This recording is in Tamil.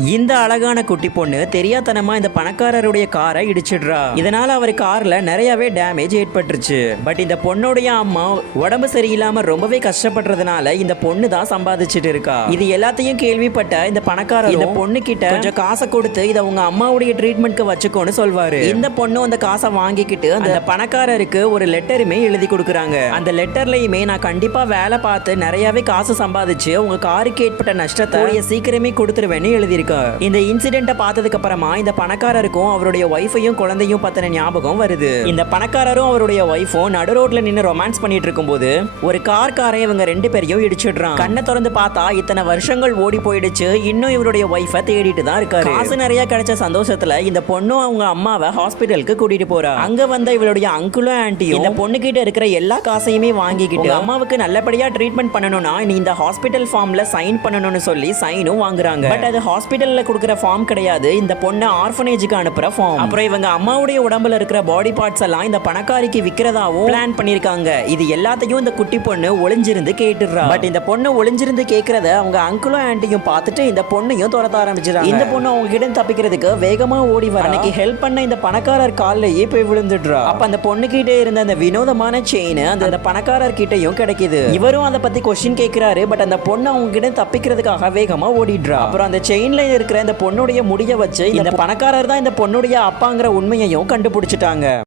இந்த அழகான குட்டி பொண்ணு தெரியாதனமா இந்த பணக்காரருடைய காரை இடிச்சிடுறா. இதனால அவர் கார்ல நிறையவே டேமேஜ் ஏற்பட்டுருச்சு. பட் இந்த பொண்ணுடைய அம்மா உடம்பு சரியில்லாம ரொம்பவே கஷ்டப்படுறதுனால இந்த பொண்ணு தான் சம்பாதிச்சுட்டு இருக்கா. இது எல்லாத்தையும் கேள்விப்பட்ட இந்த பணக்காரர் இந்த பொண்ணு கிட்ட கொஞ்சம் காசை கொடுத்து இதை உங்க அம்மாவுடைய ட்ரீட்மெண்ட்க்கு வச்சுக்கோன்னு சொல்வாரு. இந்த பொண்ணு அந்த காசை வாங்கிக்கிட்டு அந்த பணக்காரருக்கு ஒரு லெட்டருமே எழுதி கொடுக்குறாங்க. அந்த லெட்டர்லயுமே நான் கண்டிப்பா வேலை பார்த்து நிறையவே காசு சம்பாதிச்சு உங்க காருக்கு ஏற்பட்ட நஷ்டத்தை சீக்கிரமே கொடுத்துருவேன்னு எழுதி. இந்த இன்சிடென்ட்டை பார்த்ததுக்கு அப்புறமா இந்த பணக்காரருக்கும் அவருடைய வைஃபையும் குழந்தையும் பத்தின ஞாபகம் வருது. இந்த பணக்காரரும் அவருடைய வைஃபும் நடு ரோட்ல நின்று ரொமான்ஸ் பண்ணிட்டு இருக்கும்போது ஒரு காரையும் இவங்க ரெண்டு பேரையும் இடிச்சிடுறான். கண்ணை திறந்து பார்த்தா இத்தனை வருஷங்கள் ஓடி போயிடுச்சு. இன்னும் இவருடைய வைஃபை தேடிட்டு தான் இருக்காரு. காசு நிறைய கிடைச்ச சந்தோஷத்துல இந்த பொண்ணும் அவங்க அம்மாவை ஹாஸ்பிட்டலுக்கு கூட்டிட்டு போறா. அங்க வந்த இவருடைய அங்கிளும் ஆன்ட்டியும் இந்த பொண்ணு கிட்ட இருக்கிற எல்லா காசையுமே வாங்கிக்கிட்டு அம்மாவுக்கு நல்லபடியா ட்ரீட்மெண்ட் பண்ணணும்னா நீ இந்த ஹாஸ்பிட்டல் ஃபார்ம்ல சைன் பண்ணணும்னு சொல்லி சைனும் வாங்குறாங்க. பட் அது ஹாஸ்பிட்டல்ல கொடுக்கிற ஃபார்ம் கிடையாது, இந்த பொண்ணை ஆர்ஃபனேஜுக்கு அனுப்புற ஃபார்ம். அப்புறம் இவங்க அம்மாவுடைய உடம்புல இருக்கிற பாடி பார்ட்ஸ் எல்லாம் இந்த பணக்காரிக்கு விக்கிறதாவும் பிளான் பண்ணிருக்காங்க. இது எல்லாத்தையும் இந்த குட்டி பொண்ணு ஒளிஞ்சிருந்து கேட்டுடுறா. பட் இந்த பொண்ணு ஒளிஞ்சிருந்து கேட்கறத அவங்க அங்கிளும் ஆன்ட்டியும் பார்த்துட்டு இந்த பொண்ணையும் துரத்த ஆரம்பிச்சிடறாங்க. இந்த பொண்ணு அவங்க கிட்ட தப்பிக்கிறதுக்கு வேகமா ஓடி வர அன்னைக்கு ஹெல்ப் பண்ண இந்த பணக்காரர் கால்லயே போய் விழுந்துடுறா. அப்ப அந்த பொண்ணு கிட்ட இருந்த அந்த வினோதமான செயின் அந்த பணக்காரர் கிட்டையும் கிடைக்குது. இவரும் அதை பத்தி கொஸ்டின் கேட்கிறாரு. பட் அந்த பொண்ணு அவங்க கிட்ட தப்பிக்கிறதுக்காக வேகமா ஓடிடுறா. அப்புறம் அந்த செயின்ல இருக்கிற இந்த பொண்ணுடைய முடிய வச்சு இந்த பணக்காரர் தான் இந்த பொண்ணுடைய அப்பாங்கிற உண்மையையும் கண்டுபிடிச்சிட்டாங்க.